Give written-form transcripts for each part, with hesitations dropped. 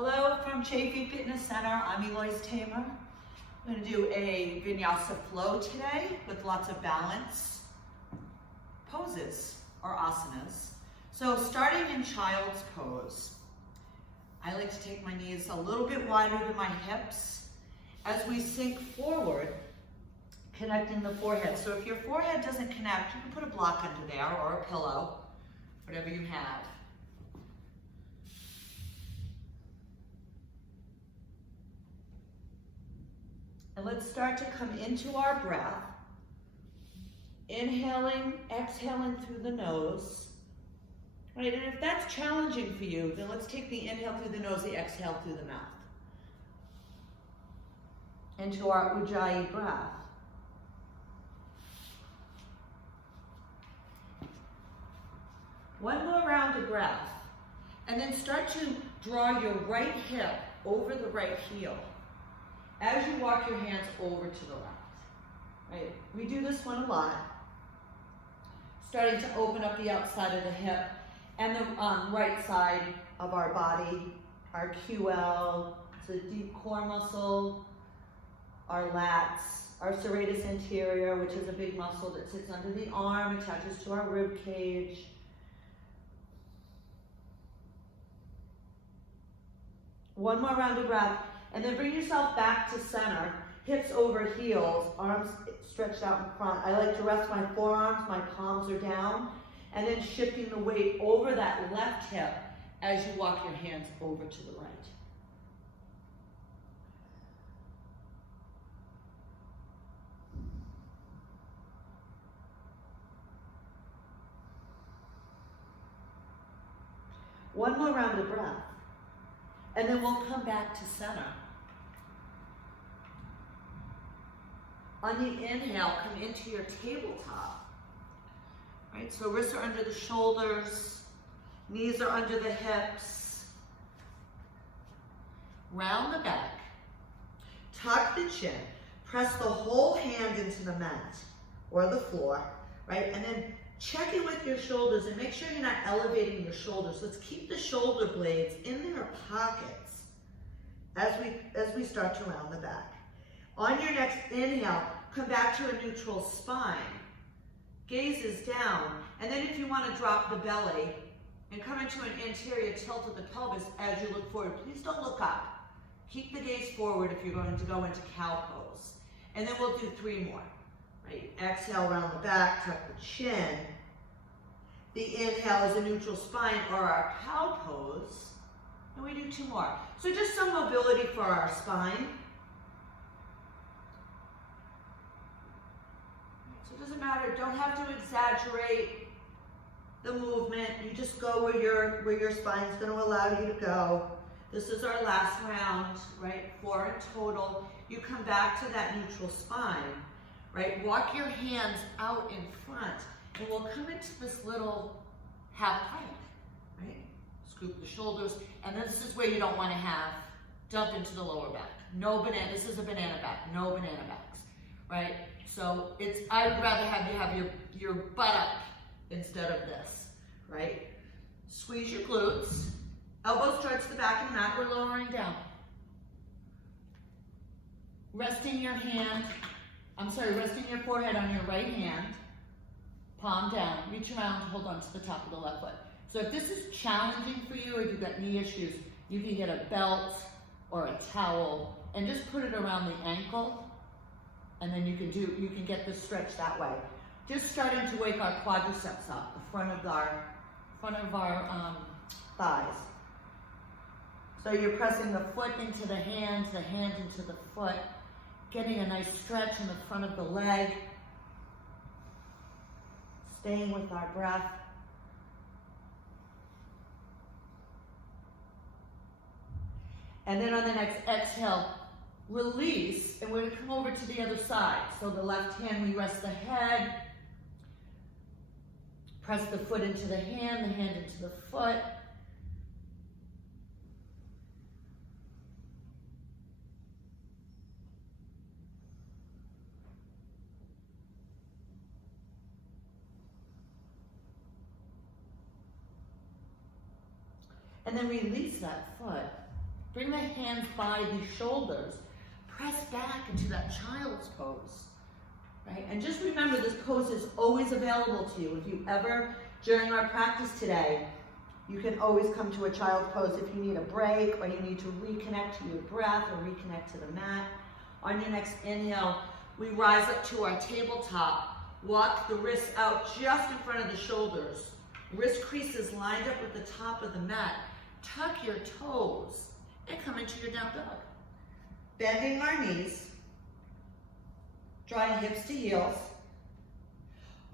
Hello from Chafee Fitness Center. I'm Eloise Tamer. I'm going to do a Vinyasa flow today with lots of balance poses or asanas. So starting in child's pose, I like to take my knees a little bit wider than my hips as we sink forward, connecting the forehead. So if your forehead doesn't connect, you can put a block under there or a pillow, whatever you have. And let's start to come into our breath. Inhaling, exhaling through the nose. Right, and if that's challenging for you, then let's take the inhale through the nose, the exhale through the mouth. Into our Ujjayi breath. One more round of breath. And then start to draw your right hip over the right heel as you walk your hands over to the left. Right? We do this one a lot. Starting to open up the outside of the hip and the right side of our body, our QL, it's a deep core muscle, our lats, our serratus anterior, which is a big muscle that sits under the arm, attaches to our rib cage. One more round of breath, and then bring yourself back to center, hips over heels, arms stretched out in front. I like to rest my forearms, my palms are down, and then shifting the weight over that left hip as you walk your hands over to the right. One more round of breath, and then we'll come back to center. On the inhale, come into your tabletop. Right, so wrists are under the shoulders, knees are under the hips. Round the back, tuck the chin, press the whole hand into the mat or the floor, right? And then check in with your shoulders and make sure you're not elevating your shoulders. Let's keep the shoulder blades in their pockets as we start to round the back. On your next inhale, come back to a neutral spine. Gaze is down, and then if you want to drop the belly and come into an anterior tilt of the pelvis as you look forward, please don't look up. Keep the gaze forward if you're going to go into cow pose. And then we'll do 3 more. Right? Exhale, round the back, tuck the chin. The inhale is a neutral spine or our cow pose. And we do 2 more. So just some mobility for our spine. So it doesn't matter, don't have to exaggerate the movement. You just go where your spine's going to allow you to go. This is our last round, right? 4 in total. You come back to that neutral spine, right? Walk your hands out in front, and we'll come into this little half plank, right? Scoop the shoulders, and this is where you don't want to have dump into the lower back. No banana, this is a banana back, no banana backs, right? So I'd rather have you have your butt up instead of this, right? Squeeze your glutes, elbows towards the back of the mat, we're lowering down. Resting your forehead on your right hand, palm down, reach around to hold on to the top of the left foot. So if this is challenging for you, or if you've got knee issues, you can get a belt or a towel and just put it around the ankle, and then you can get this stretch that way. Just starting to wake our quadriceps up, the front of our thighs. So you're pressing the foot into the hand into the foot, getting a nice stretch in the front of the leg, staying with our breath. And then on the next exhale, release, and we're going to come over to the other side. So the left hand, we rest the head, press the foot into the hand into the foot. And then release that foot. Bring the hands by the shoulders. Press back into that child's pose, right? And just remember, this pose is always available to you. If you ever, during our practice today, you can always come to a child pose if you need a break or you need to reconnect to your breath or reconnect to the mat. On your next inhale, we rise up to our tabletop. Walk the wrists out just in front of the shoulders. Wrist creases lined up with the top of the mat. Tuck your toes and come into your down dog. Bending our knees, drawing hips to heels.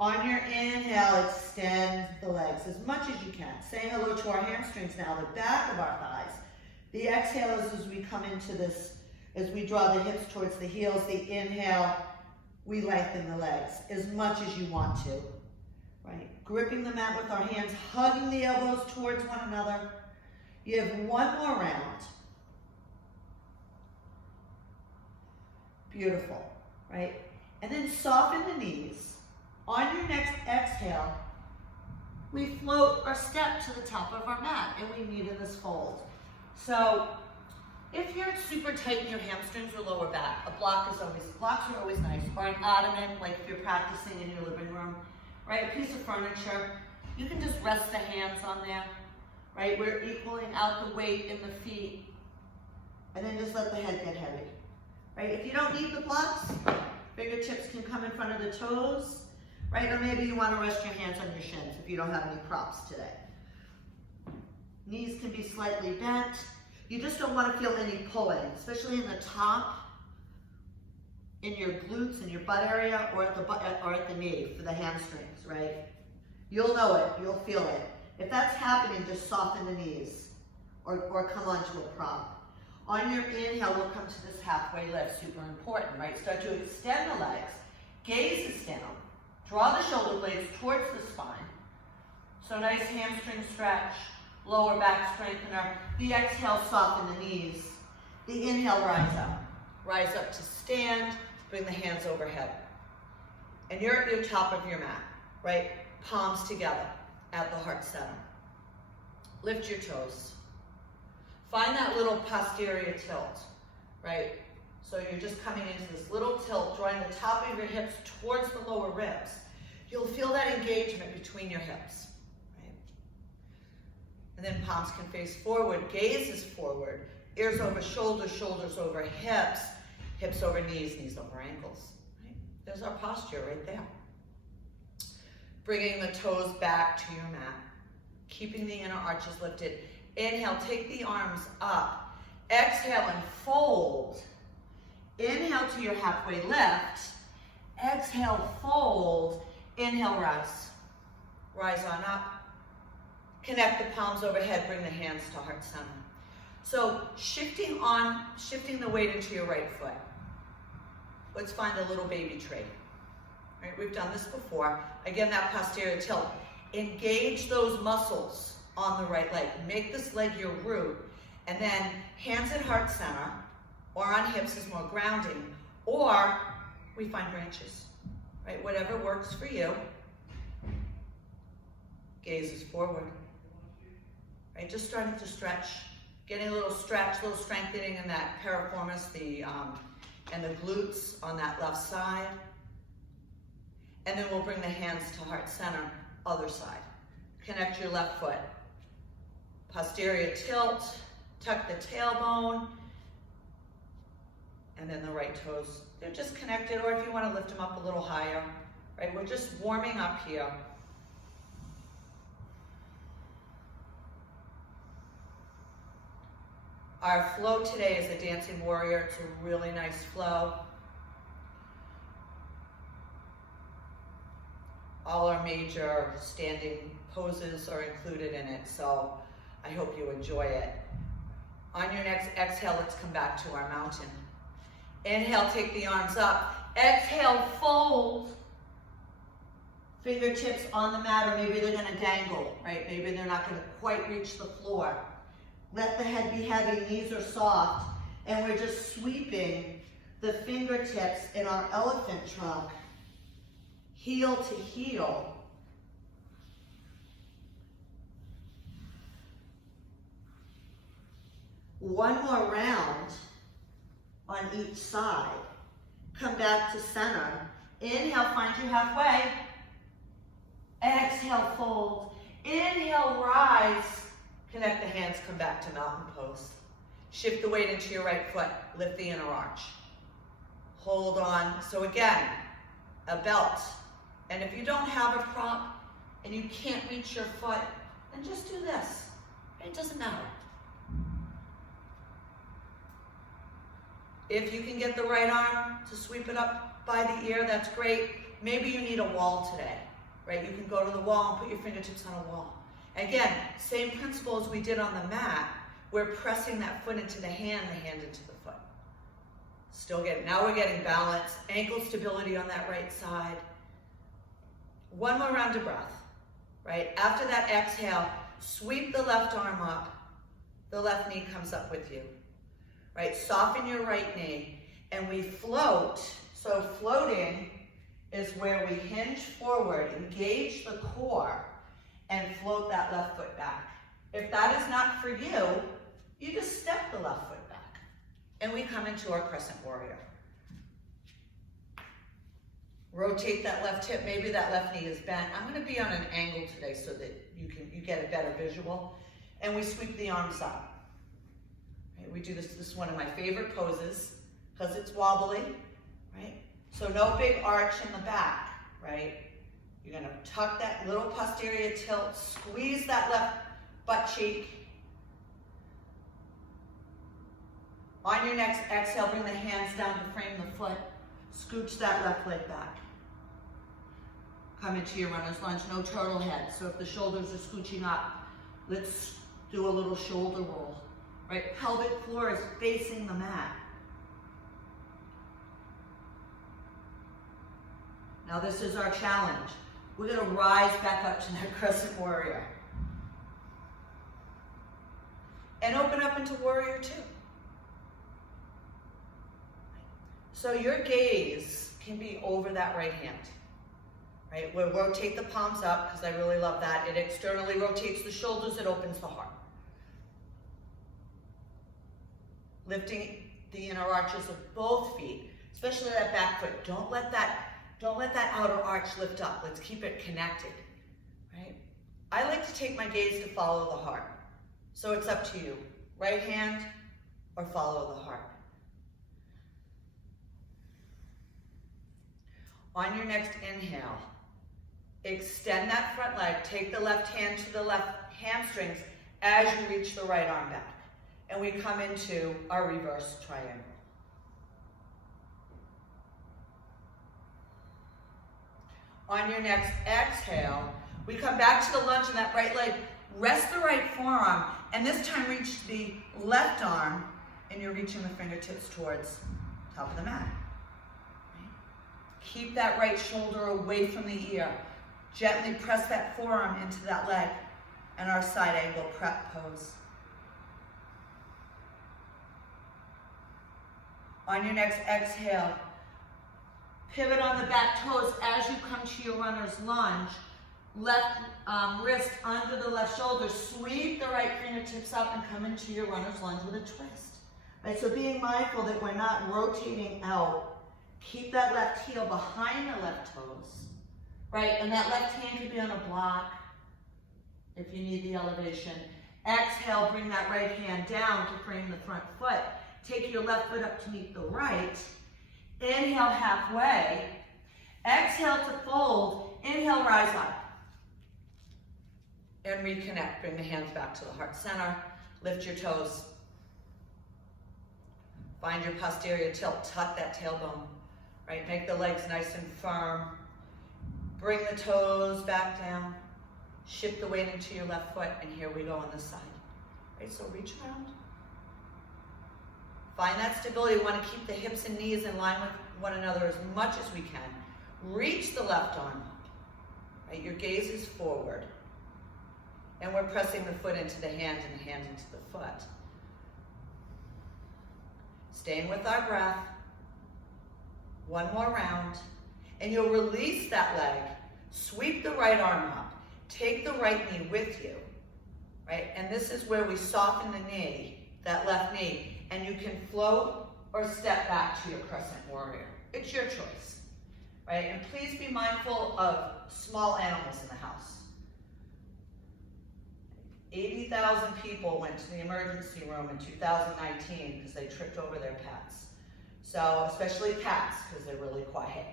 On your inhale, extend the legs as much as you can. Saying hello to our hamstrings now, the back of our thighs. The exhale is as we come into this, as we draw the hips towards the heels. The inhale, we lengthen the legs as much as you want to, right? Gripping the mat with our hands, hugging the elbows towards one another. You have one more round. Beautiful, right? And then soften the knees. On your next exhale, we float or step to the top of our mat and we meet in this fold. So if you're super tight in your hamstrings or lower back, blocks are always nice. Or an ottoman, like if you're practicing in your living room, right? A piece of furniture, you can just rest the hands on there, right? We're equaling out the weight in the feet. And then just let the head get heavy, right? If you don't need the blocks, fingertips can come in front of the toes, right? Or maybe you want to rest your hands on your shins if you don't have any props today. Knees can be slightly bent. You just don't want to feel any pulling, especially in the top, in your glutes, in your butt area, or at the knee for the hamstrings, right? You'll know it, you'll feel it. If that's happening, just soften the knees or come onto a prop. On your inhale, we'll come to this halfway lift, super important, right? Start to extend the legs, gaze is down, draw the shoulder blades towards the spine. So nice hamstring stretch, lower back strengthener. The exhale, soften the knees. The inhale, rise up to stand, bring the hands overhead. And you're at your top of your mat, right? Palms together at the heart center. Lift your toes. Find that little posterior tilt, right? So you're just coming into this little tilt, drawing the top of your hips towards the lower ribs. You'll feel that engagement between your hips, right? And then palms can face forward, gaze is forward, ears over shoulders, shoulders over hips, hips over knees, knees over ankles, right? There's our posture right there. Bringing the toes back to your mat, keeping the inner arches lifted. Inhale, take the arms up. Exhale and fold. Inhale to your halfway lift. Exhale, fold. Inhale, rise. Rise on up. Connect the palms overhead, bring the hands to heart center. So shifting the weight into your right foot. Let's find a little baby tree. Right, we've done this before. Again, that posterior tilt. Engage those muscles on the right leg. Make this leg your root. And then hands at heart center, or on hips is more grounding, or we find branches, right? Whatever works for you. Gaze is forward, right? Just starting to stretch, getting a little stretch, a little strengthening in that piriformis, and the glutes on that left side. And then we'll bring the hands to heart center, other side. Connect your left foot. Posterior tilt, tuck the tailbone, and then the right toes. They're just connected, or if you want to lift them up a little higher, right? We're just warming up here. Our flow today is a Dancing Warrior. It's a really nice flow. All our major standing poses are included in it, so I hope you enjoy it. On your next exhale, let's come back to our mountain. Inhale, take the arms up. Exhale, fold. Fingertips on the mat, or maybe they're gonna dangle, right? Maybe they're not gonna quite reach the floor. Let the head be heavy, knees are soft, and we're just sweeping the fingertips in our elephant trunk, heel to heel. One more round on each side. Come back to center. Inhale, find you halfway. Exhale, fold. Inhale, rise. Connect the hands, come back to mountain pose. Shift the weight into your right foot. Lift the inner arch. Hold on. So again, a belt. And if you don't have a prop and you can't reach your foot, then just do this. It doesn't matter. If you can get the right arm to sweep it up by the ear, that's great. Maybe you need a wall today, right? You can go to the wall and put your fingertips on a wall. Again, same principle as we did on the mat. We're pressing that foot into the hand into the foot. Now we're getting balance, ankle stability on that right side. One more round of breath, right? After that exhale, sweep the left arm up. The left knee comes up with you, right? Soften your right knee, and we float. So floating is where we hinge forward, engage the core, and float that left foot back. If that is not for you, you just step the left foot back. And we come into our Crescent Warrior. Rotate that left hip, maybe that left knee is bent. I'm gonna be on an angle today so that you get a better visual. And we sweep the arms up. Right, we do this is one of my favorite poses because it's wobbly, right? So no big arch in the back, right? You're gonna tuck that little posterior tilt, squeeze that left butt cheek. On your next exhale, bring the hands down to frame the foot. Scooch that left leg back. Come into your runner's lunge, no turtle head. So if the shoulders are scooching up, let's do a little shoulder roll, right? Pelvic floor is facing the mat. Now this is our challenge. We're gonna rise back up to that Crescent Warrior. And open up into Warrior Two. So your gaze can be over that right hand, right? We'll rotate the palms up because I really love that. It externally rotates the shoulders, it opens the heart. Lifting the inner arches of both feet, especially that back foot. Don't let that outer arch lift up. Let's keep it connected, right? I like to take my gaze to follow the heart. So it's up to you. Right hand or follow the heart. On your next inhale, extend that front leg. Take the left hand to the left hamstrings as you reach the right arm back. And we come into our reverse triangle. On your next exhale, we come back to the lunge in that right leg. Rest the right forearm, and this time reach the left arm, and you're reaching the fingertips towards top of the mat. Keep that right shoulder away from the ear. Gently press that forearm into that leg and our side angle prep pose. On your next exhale, pivot on the back toes as you come to your runner's lunge. Left wrist under the left shoulder. Sweep the right fingertips up and come into your runner's lunge with a twist. Right, so being mindful that we're not rotating out. Keep that left heel behind the left toes, right? And that left hand could be on a block if you need the elevation. Exhale, bring that right hand down to frame the front foot. Take your left foot up to meet the right. Inhale halfway. Exhale to fold. Inhale, rise up. And reconnect. Bring the hands back to the heart center. Lift your toes. Find your posterior tilt. Tuck that tailbone. Right, make the legs nice and firm. Bring the toes back down. Shift the weight into your left foot, and here we go on this side. Right, so reach around. Find that stability. We want to keep the hips and knees in line with one another as much as we can. Reach the left arm up. Right, your gaze is forward. And we're pressing the foot into the hand and the hand into the foot. Staying with our breath. One more round, and you'll release that leg. Sweep the right arm up. Take the right knee with you, right? And this is where we soften the knee that left knee, and you can float or step back to your Crescent Warrior. It's your choice, right? And please be mindful of small animals in the house. 80,000 people went to the emergency room in 2019 because they tripped over their pets. So, especially cats, because they're really quiet.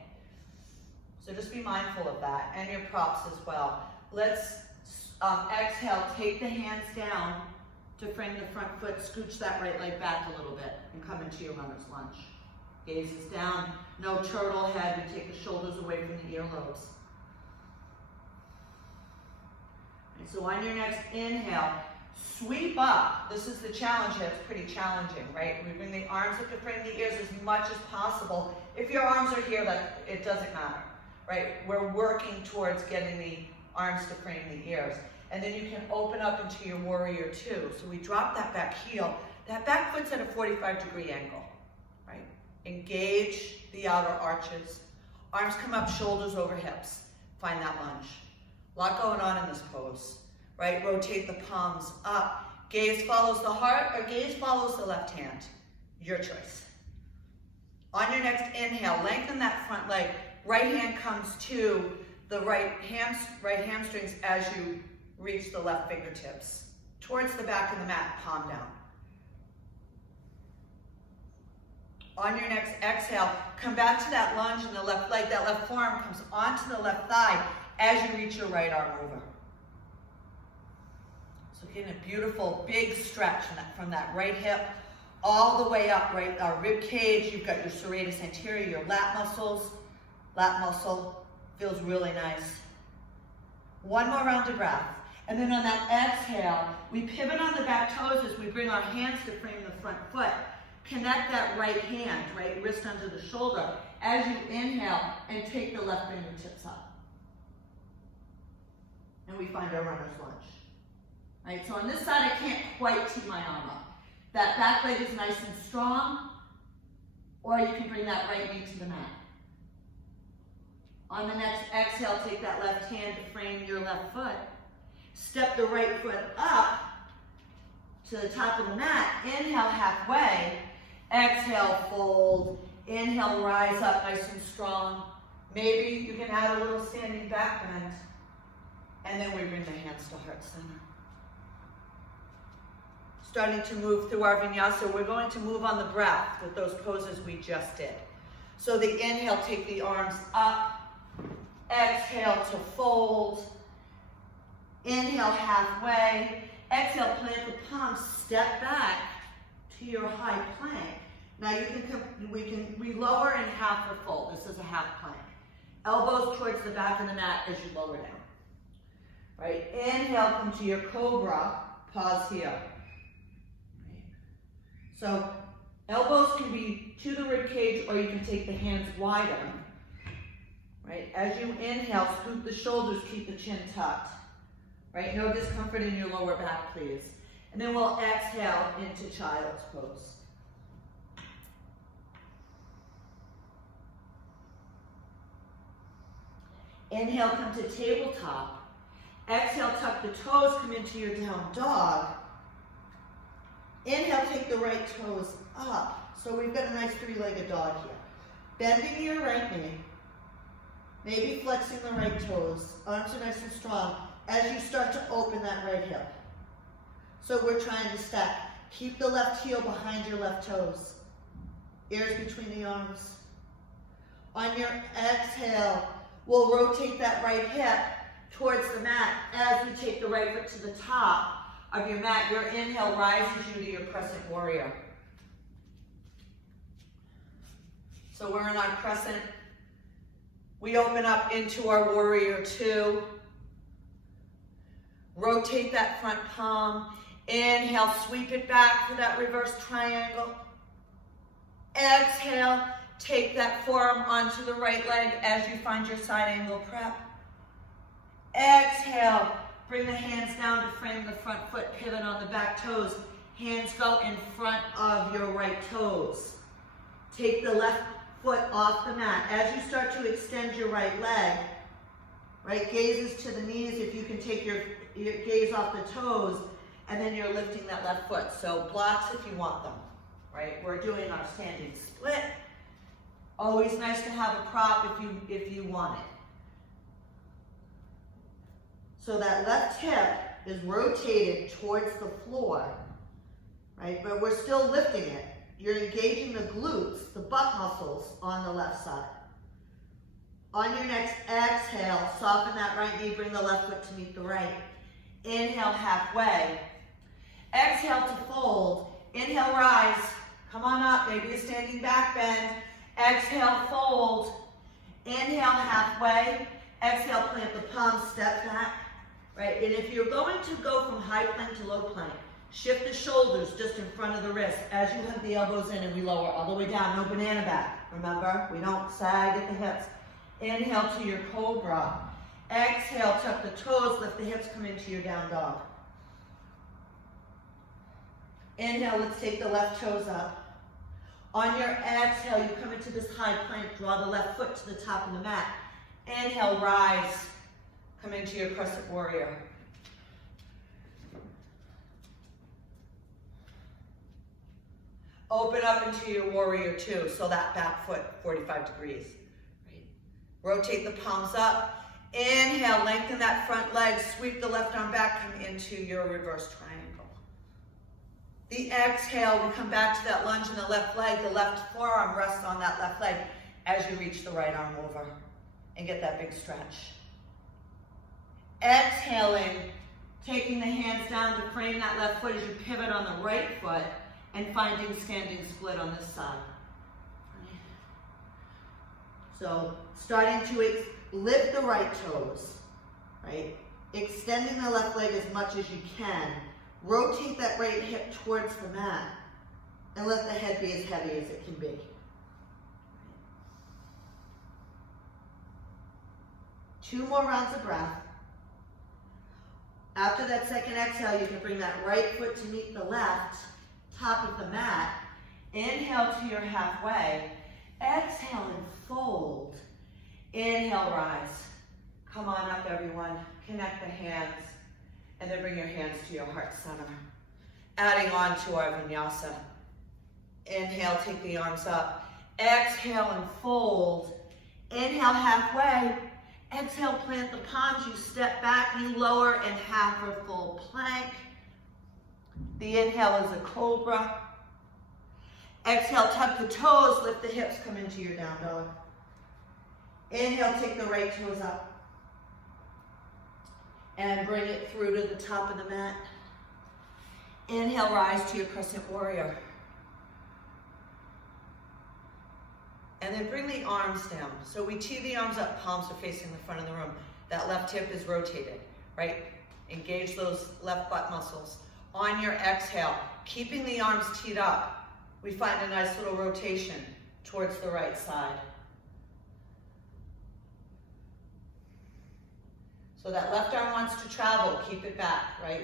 So just be mindful of that, and your props as well. Let's exhale, take the hands down to frame the front foot, scooch that right leg back a little bit, and come into your runner's lunge. Gaze is down, no turtle head, we take the shoulders away from the earlobes. And so on your next inhale, sweep up. This is the challenge here, it's pretty challenging, right? We bring the arms up to frame the ears as much as possible. If your arms are here, it doesn't matter, right? We're working towards getting the arms to frame the ears. And then you can open up into your warrior two. So we drop that back heel. That back foot's at a 45-degree angle, right? Engage the outer arches. Arms come up, shoulders over hips. Find that lunge. A lot going on in this pose, right? Rotate the palms up. Gaze follows the heart or gaze follows the left hand. Your choice. On your next inhale, lengthen that front leg. Right hand comes to the right hamstrings as you reach the left fingertips. Towards the back of the mat, palm down. On your next exhale, come back to that lunge in the left leg. That left forearm comes onto the left thigh as you reach your right arm over. So getting a beautiful big stretch from that right hip all the way up, right, our rib cage. You've got your serratus anterior, your lat muscles. Lat muscle feels really nice. One more round of breath. And then on that exhale, we pivot on the back toes as we bring our hands to frame the front foot. Connect that right hand, right wrist under the shoulder as you inhale and take the left fingertips up. And we find our runner's lunge. Right, so on this side, I can't quite tee my arm up. That back leg is nice and strong, or you can bring that right knee to the mat. On the next exhale, take that left hand to frame your left foot. Step the right foot up to the top of the mat. Inhale halfway. Exhale, fold. Inhale, rise up nice and strong. Maybe you can add a little standing back bend. And then we bring the hands to heart center. Starting to move through our vinyasa, we're going to move on the breath with those poses we just did. So the inhale, take the arms up. Exhale to fold. Inhale halfway. Exhale, plant the palms, step back to your high plank. Now you can we lower in half or fold. This is a half plank. Elbows towards the back of the mat as you lower down. Right? Inhale, come to your cobra. Pause here. Right. So elbows can be to the rib cage, or you can take the hands wider. Right? As you inhale, scoop the shoulders, keep the chin tucked. Right? No discomfort in your lower back, please. And then we'll exhale into child's pose. Inhale, come to tabletop. Exhale, tuck the toes, come into your down dog. Inhale, take the right toes up. So we've got a nice three-legged dog here. Bending your right knee. Maybe flexing the right toes. Arms are nice and strong as you start to open that right hip. So we're trying to stack. Keep the left heel behind your left toes. Ears between the arms. On your exhale, we'll rotate that right hip towards the mat as we take the right foot to the top of your mat. Your inhale rises you to your Crescent Warrior. So we're in our Crescent. We open up into our Warrior Two. Rotate that front palm. Inhale, sweep it back for that reverse triangle. Exhale, take that forearm onto the right leg as you find your side angle prep. Exhale, bring the hands down to frame the front foot, pivot on the back toes. Hands go in front of your right toes. Take the left foot off the mat. As you start to extend your right leg, right, gazes to the knees, if you can take your gaze off the toes. and then you're lifting that left foot. So blocks if you want them, right? We're doing our standing split. Always nice to have a prop if you want it. So that left hip is rotated towards the floor, right? But we're still lifting it. You're engaging the glutes, the butt muscles on the left side. On your next exhale, soften that right knee, bring the left foot to meet the right. Inhale halfway. Exhale to fold. Inhale, rise. Come on up, maybe a standing back bend. Exhale, fold. Inhale halfway. Exhale, plant the palms, step back. Right, and if you're going to go from high plank to low plank, shift the shoulders just in front of the wrist as you have the elbows in and we lower all the way down. No banana back. Remember, we don't sag at the hips. Inhale to your cobra. Exhale, tuck the toes, lift the hips, come into your down dog. Inhale, let's take the left toes up. On your exhale, you come into this high plank, draw the left foot to the top of the mat. Inhale, rise. Come into your Crescent Warrior. Open up into your Warrior Two, so that back foot 45 degrees. Right. Rotate the palms up. Inhale, lengthen that front leg, sweep the left arm back, come into your reverse triangle. The exhale, we come back to that lunge in the left leg. The left forearm rests on that left leg as you reach the right arm over and get that big stretch. Exhaling, taking the hands down to frame that left foot as you pivot on the right foot and finding standing split on this side. So starting to lift the right toes, right? Extending the left leg as much as you can. Rotate that right hip towards the mat and let the head be as heavy as it can be. 2 more rounds of breath. After that second exhale, you can bring that right foot to meet the left, top of the mat. Inhale to your halfway. Exhale and fold. Inhale, rise. Come on up, everyone. Connect the hands. And then bring your hands to your heart center. Adding on to our vinyasa. Inhale, take the arms up. Exhale and fold. Inhale, halfway. Exhale, plant the palms, you step back, you lower and half or full plank. The inhale is a cobra. Exhale, tuck the toes, lift the hips, come into your down dog. Inhale, take the right toes up. And bring it through to the top of the mat. Inhale, rise to your Crescent Warrior. And then bring the arms down. So we tee the arms up, palms are facing the front of the room. That left hip is rotated, right? Engage those left butt muscles. On your exhale, keeping the arms teed up, we find a nice little rotation towards the right side. So that left arm wants to travel, keep it back, right?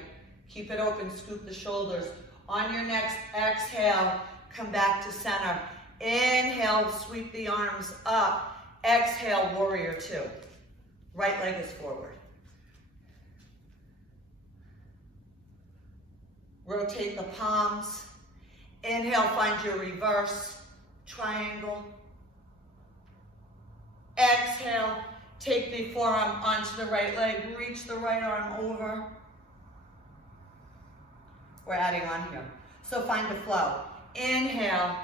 Keep it open, scoop the shoulders. On your next exhale, come back to center. Inhale, sweep the arms up. Exhale, Warrior Two. Right leg is forward. Rotate the palms. Inhale, find your reverse triangle. Exhale, take the forearm onto the right leg. Reach the right arm over. We're adding on here. So find a flow. Inhale,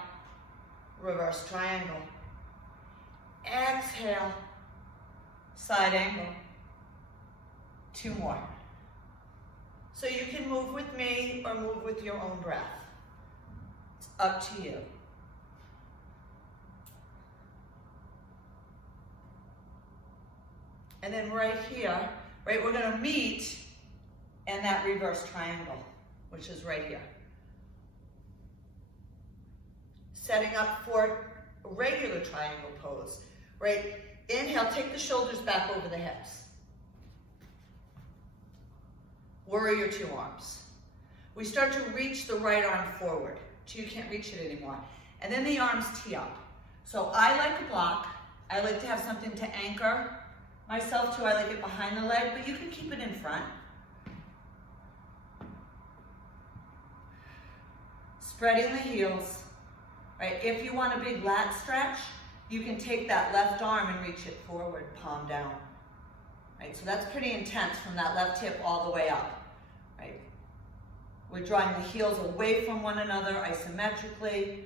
reverse triangle. Exhale, side angle. 2 more. So you can move with me or move with your own breath. It's up to you. And then right here, right, we're gonna meet in that reverse triangle, which is right here. Setting up for a regular triangle pose, right? Inhale, take the shoulders back over the hips. Warrior Two arms. We start to reach the right arm forward till you can't reach it anymore. And then the arms tee up. So I like to block. I like to have something to anchor myself to. I like it behind the leg, but you can keep it in front. Spreading the heels, right? If you want a big lat stretch, you can take that left arm and reach it forward, palm down, right? So that's pretty intense from that left hip all the way up, right? We're drawing the heels away from one another isometrically.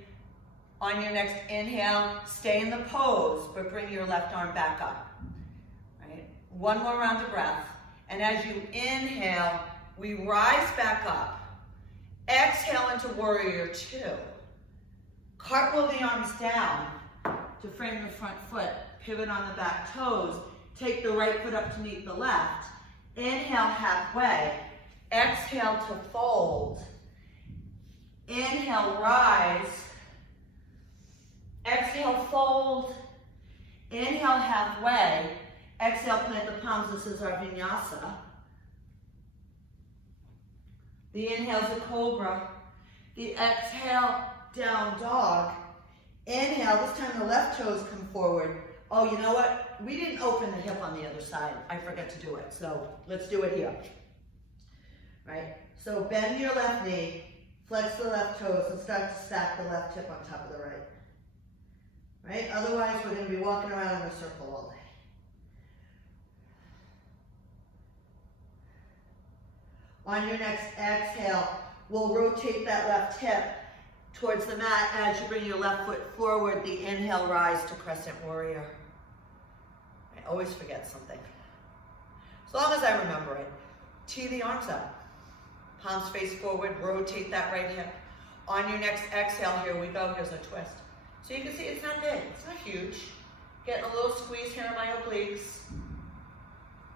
On your next inhale, stay in the pose, but bring your left arm back up, right? One more round of breath. And as you inhale, we rise back up. Exhale into Warrior Two. Cartwheel the arms down to frame the front foot. Pivot on the back toes. Take the right foot up to meet the left. Inhale halfway. Exhale to fold. Inhale, rise. Exhale, fold. Inhale, halfway. Exhale, plant the palms. This is our Vinyasa. The inhale's a cobra. The exhale, down dog. Inhale, this time the left toes come forward. Oh, you know what? We didn't open the hip on the other side. I forgot to do it. So let's do it here. Right? So bend your left knee, flex the left toes, and start to stack the left hip on top of the right. Right? Otherwise, we're going to be walking around in a circle all day. On your next exhale, we'll rotate that left hip towards the mat as you bring your left foot forward. The inhale, rise to Crescent Warrior. I always forget something. As long as I remember it. Tee the arms up. Palms face forward, rotate that right hip. On your next exhale, here we go. Here's a twist. So you can see it's not big, it's not huge. Getting a little squeeze here in my obliques.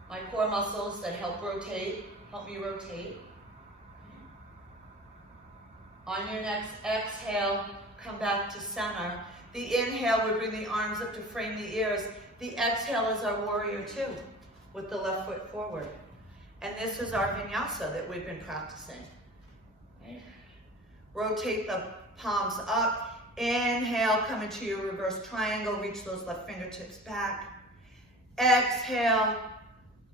My core muscles that help me rotate. On your next exhale, come back to center. The inhale would bring the arms up to frame the ears. The exhale is our Warrior Two with the left foot forward. And this is our Vinyasa that we've been practicing. Okay. Rotate the palms up. Inhale, come into your reverse triangle. Reach those left fingertips back. Exhale,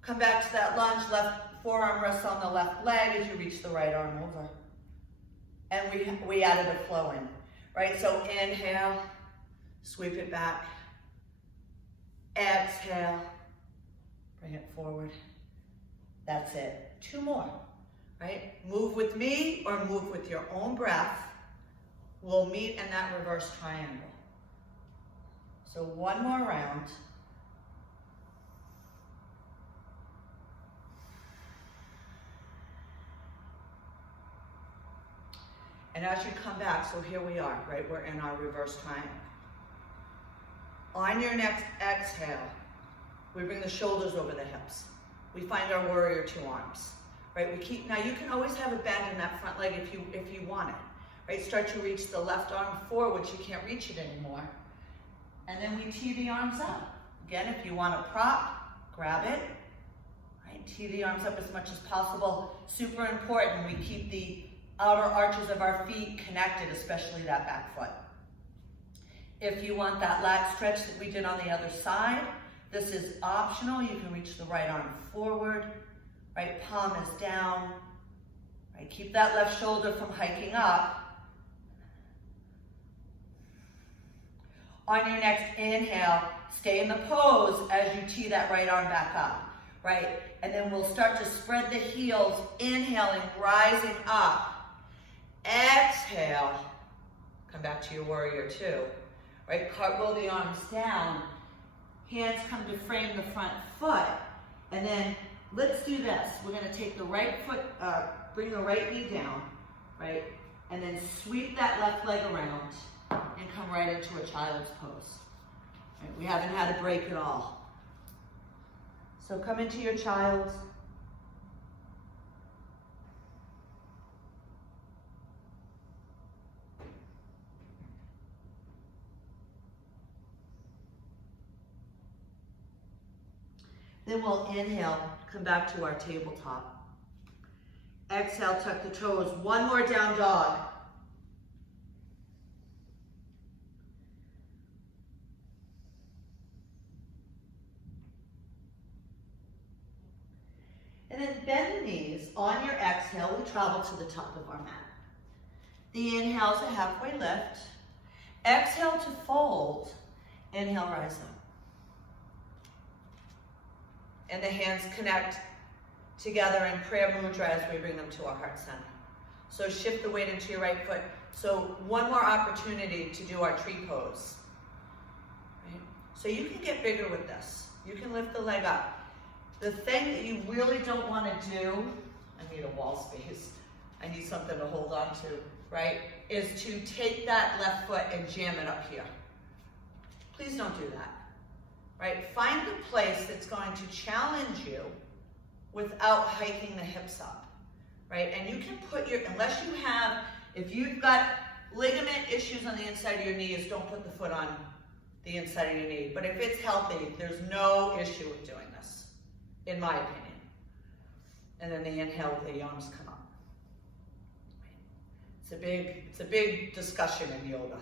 come back to that lunge. Left forearm rests on the left leg as you reach the right arm over. And we added a flow in, right? So inhale, sweep it back. Exhale, bring it forward. That's it. Two more, right? Move with me or move with your own breath. We'll meet in that reverse triangle. So one more round. And as you come back, so here we are, right? We're in our reverse triangle. On your next exhale, we bring the shoulders over the hips. We find our Warrior Two arms, right? Now you can always have a bend in that front leg if you want it, right? Start to reach the left arm forward, you can't reach it anymore. And then we tee the arms up. Again, if you want a prop, grab it, right? Tee the arms up as much as possible. Super important, we keep the outer arches of our feet connected, especially that back foot. If you want that lat stretch that we did on the other side, this is optional. You can reach the right arm forward, right palm is down, right? Keep that left shoulder from hiking up. On your next inhale, stay in the pose as you tee that right arm back up, right? And then we'll start to spread the heels, inhaling, rising up. Exhale, come back to your Warrior Two, right? Cartwheel the arms down. Hands come to frame the front foot. And then let's do this. We're gonna take the right foot, bring the right knee down, right? And then sweep that left leg around and come right into a child's pose. Right? We haven't had a break at all. So come into your child's. Then we'll inhale, come back to our tabletop. Exhale, tuck the toes. One more down dog. And then bend the knees. On your exhale, we travel to the top of our mat. The inhale is a halfway lift. Exhale to fold. Inhale, rise up. And the hands connect together in prayer mudra as we bring them to our heart center. So shift the weight into your right foot. So one more opportunity to do our tree pose. Right? So you can get bigger with this. You can lift the leg up. The thing that you really don't want to do, I need a wall space, I need something to hold on to, right, is to take that left foot and jam it up here. Please don't do that. Right? Find a place that's going to challenge you without hiking the hips up, right? And you can put your, unless you have, if you've got ligament issues on the inside of your knees, don't put the foot on the inside of your knee. But if it's healthy, there's no issue with doing this, in my opinion. And then the inhale, the arms come up. It's a big discussion in yoga.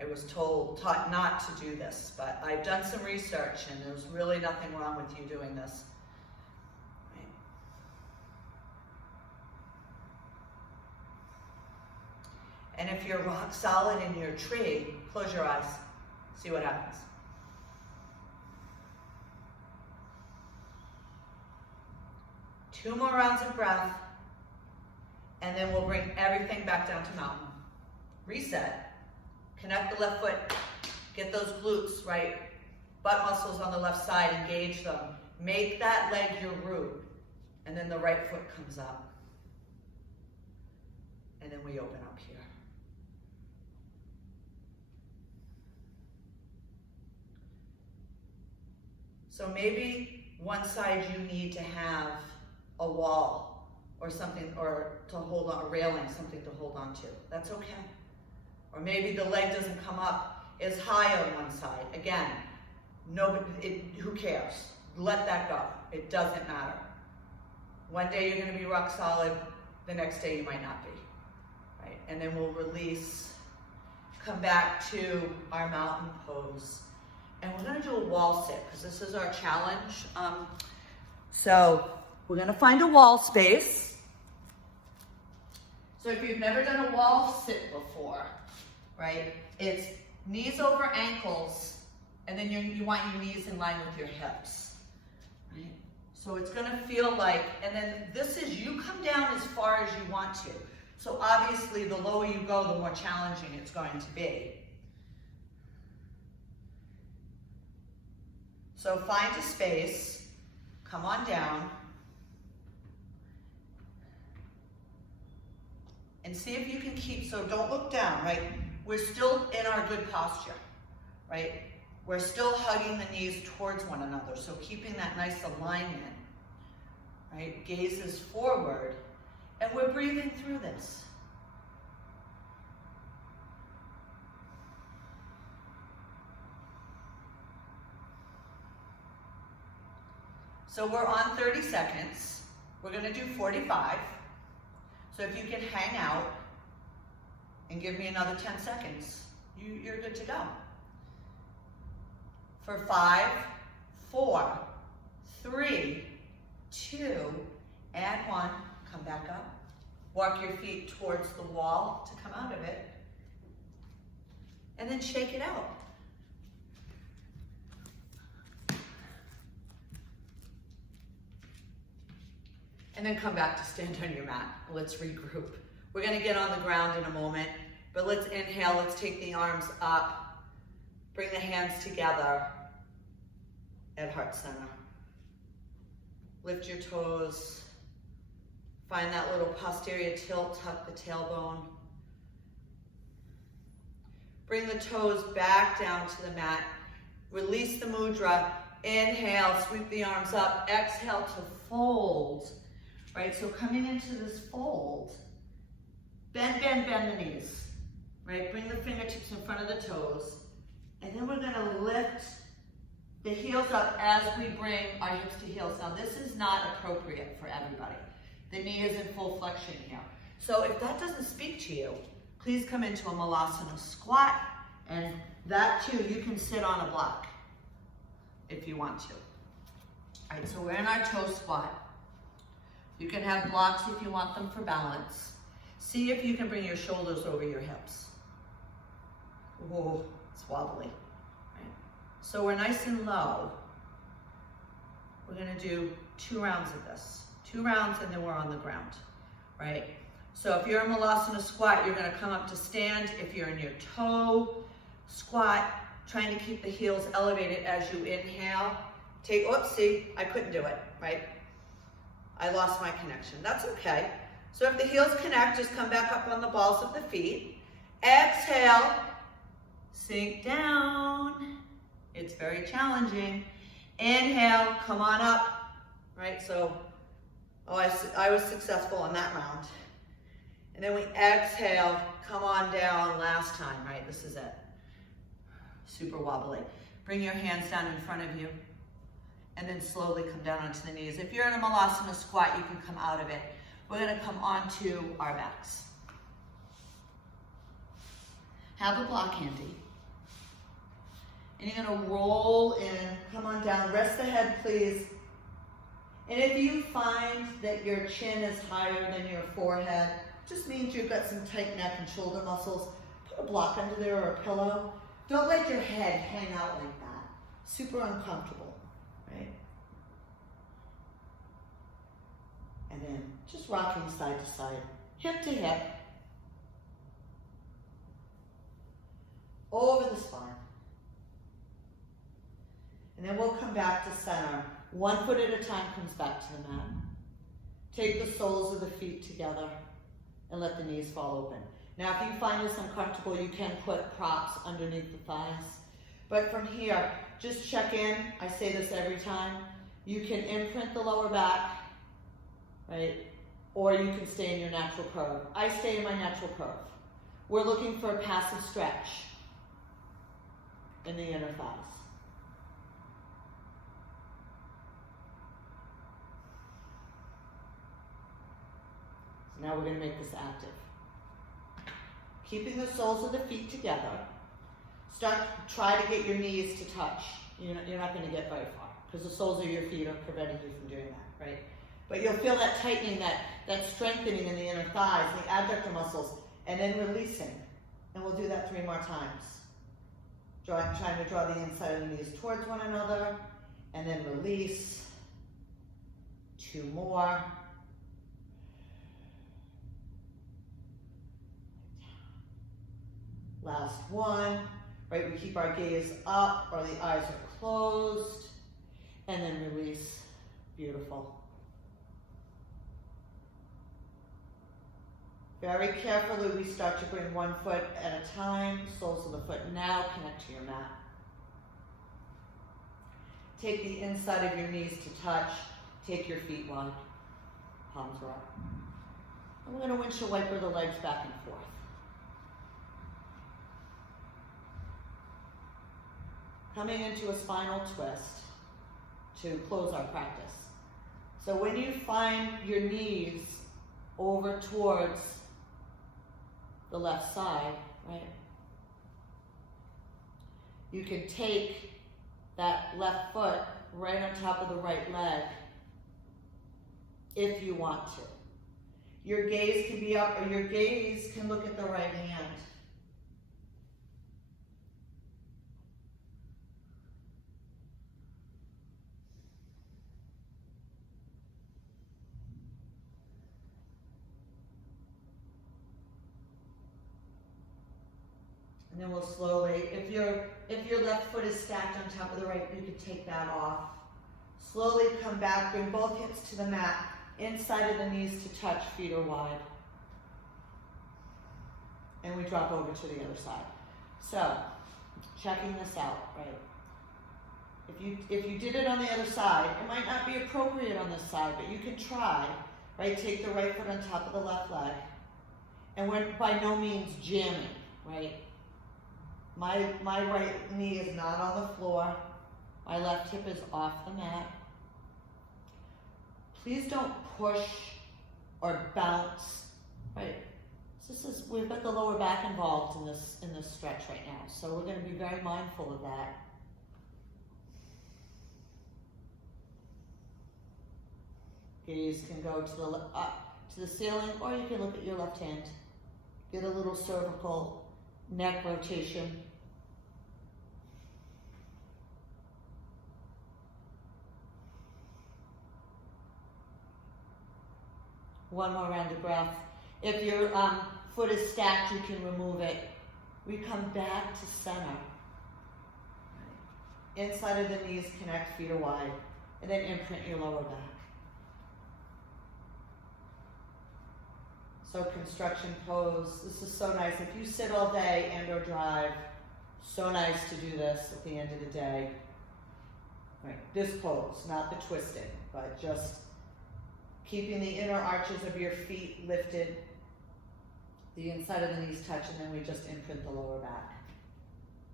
I was taught not to do this, but I've done some research and there's really nothing wrong with you doing this. Right. And if you're rock solid in your tree, close your eyes, see what happens. Two more rounds of breath, and then we'll bring everything back down to mountain. Reset. Connect the left foot, get those glutes, right? Butt muscles on the left side, engage them. Make that leg your root, and then the right foot comes up. And then we open up here. So maybe one side you need to have a wall or something, or to hold on, a railing, something to hold on to. That's okay. Or maybe the leg doesn't come up as high on one side. Again, who cares? Let that go. It doesn't matter. One day you're going to be rock solid. The next day you might not be. Right? And then we'll release, come back to our mountain pose. And we're going to do a wall sit because this is our challenge. So we're going to find a wall space. So if you've never done a wall sit before, right? It's knees over ankles, and then you want your knees in line with your hips, right? So it's gonna feel like, and then this is, you come down as far as you want to. So obviously the lower you go, the more challenging it's going to be. So find a space, come on down, and see if you can keep, so don't look down, right? We're still in our good posture, right? We're still hugging the knees towards one another, so keeping that nice alignment, right? Gaze is forward, and we're breathing through this. So we're on 30 seconds. We're gonna do 45. So if you can hang out and give me another 10 seconds, you're good to go. For 5, 4, 3, 2, and 1, come back up. Walk your feet towards the wall to come out of it. And then shake it out. And then come back to stand on your mat. Let's regroup. We're gonna get on the ground in a moment, but let's inhale, let's take the arms up, bring the hands together at heart center. Lift your toes, find that little posterior tilt, tuck the tailbone. Bring the toes back down to the mat. Release the mudra, inhale, sweep the arms up, exhale to fold. Right, so coming into this fold, bend the knees, right? Bring the fingertips in front of the toes, and then we're gonna lift the heels up as we bring our hips to heels. Now this is not appropriate for everybody. The knee is in full flexion here. So if that doesn't speak to you, please come into a Malasana Squat, and that too, you can sit on a block if you want to. All right, so we're in our toe squat. You can have blocks if you want them for balance. See if you can bring your shoulders over your hips. Whoa, it's wobbly. Right? So we're nice and low. We're gonna do 2 rounds of this. 2 rounds and then we're on the ground, right? So if you're in Malasana Squat, you're gonna come up to stand. If you're in your toe squat, trying to keep the heels elevated as you inhale. Oopsie, I couldn't do it, right? I lost my connection, that's okay. So if the heels connect, just come back up on the balls of the feet. Exhale, sink down. It's very challenging. Inhale, come on up, right? So, I was successful on that round. And then we exhale, come on down last time, right? This is it. Super wobbly. Bring your hands down in front of you and then slowly come down onto the knees. If you're in a Malasana Squat, you can come out of it. We're gonna come onto our backs. Have a block handy. And you're gonna roll in, come on down, rest the head please. And if you find that your chin is higher than your forehead, just means you've got some tight neck and shoulder muscles, put a block under there or a pillow. Don't let your head hang out like that. Super uncomfortable, right? And then just rocking side to side, hip to hip, over the spine. And then we'll come back to center. 1 foot at a time comes back to the mat. Take the soles of the feet together and let the knees fall open. Now, if you find this uncomfortable, you can put props underneath the thighs. But from here, just check in. I say this every time. You can imprint the lower back, right? Or you can stay in your natural curve. I stay in my natural curve. We're looking for a passive stretch in the inner thighs. So now we're going to make this active. Keeping the soles of the feet together. Try to get your knees to touch. You're not going to get very far because the soles of your feet are preventing you from doing that, right? But you'll feel that tightening, that strengthening in the inner thighs, the adductor muscles, and then releasing. And we'll do that 3 more times. Trying to draw the inside of the knees towards one another, and then release. 2 more. Last one, right? We keep our gaze up or the eyes are closed, and then release. Beautiful. Very carefully, we start to bring 1 foot at a time. Soles of the foot now connect to your mat. Take the inside of your knees to touch. Take your feet wide. Palms are up. And we're going to windshield wiper the legs back and forth. Coming into a spinal twist to close our practice. So when you find your knees over towards the left side, right? You can take that left foot right on top of the right leg if you want to. Your gaze can be up or your gaze can look at the right hand. And then we'll slowly, if your left foot is stacked on top of the right, you can take that off. Slowly come back, bring both hips to the mat, inside of the knees to touch, feet are wide. And we drop over to the other side. So, checking this out, right? If you did it on the other side, it might not be appropriate on this side, but you can try, right? Take the right foot on top of the left leg. And we're by no means jamming, right? My right knee is not on the floor. My left hip is off the mat. Please don't push or bounce, right? We've got the lower back involved in this stretch right now, so we're going to be very mindful of that. Gaze can go to to the ceiling, or you can look at your left hand. Get a little cervical neck rotation. One more round of breath. If your foot is stacked, you can remove it. We come back to center. Inside of the knees, connect, feet are wide. And then imprint your lower back. So construction pose. This is so nice. If you sit all day and or drive, so nice to do this at the end of the day. Right, this pose, not the twisting, but just keeping the inner arches of your feet lifted, the inside of the knees touch, and then we just imprint the lower back.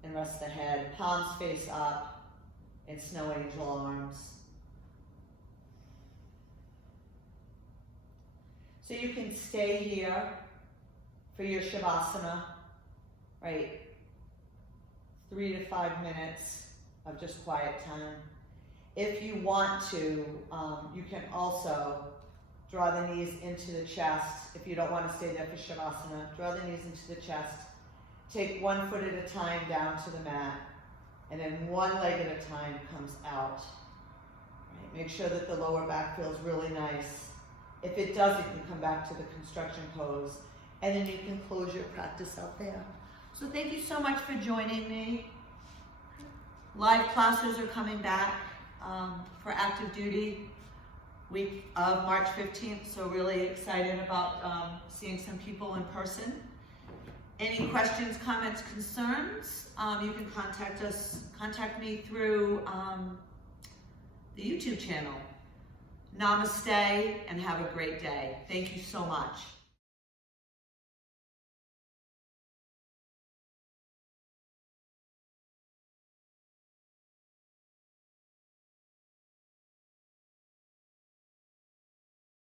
And rest the head, palms face up, and snow angel arms. So you can stay here for your Shavasana, right? 3 to 5 minutes of just quiet time. If you want to, you can also draw the knees into the chest. If you don't want to stay there for Shavasana, draw the knees into the chest. Take 1 foot at a time down to the mat, and then 1 leg at a time comes out. Right? Make sure that the lower back feels really nice. If it doesn't, you come back to the construction pose, and then you can close your practice out there. So thank you so much for joining me. Live classes are coming back for active duty week of March 15th, so really excited about seeing some people in person. Any questions, comments, concerns, you can contact me through the YouTube channel. Namaste and have a great day. Thank you so much.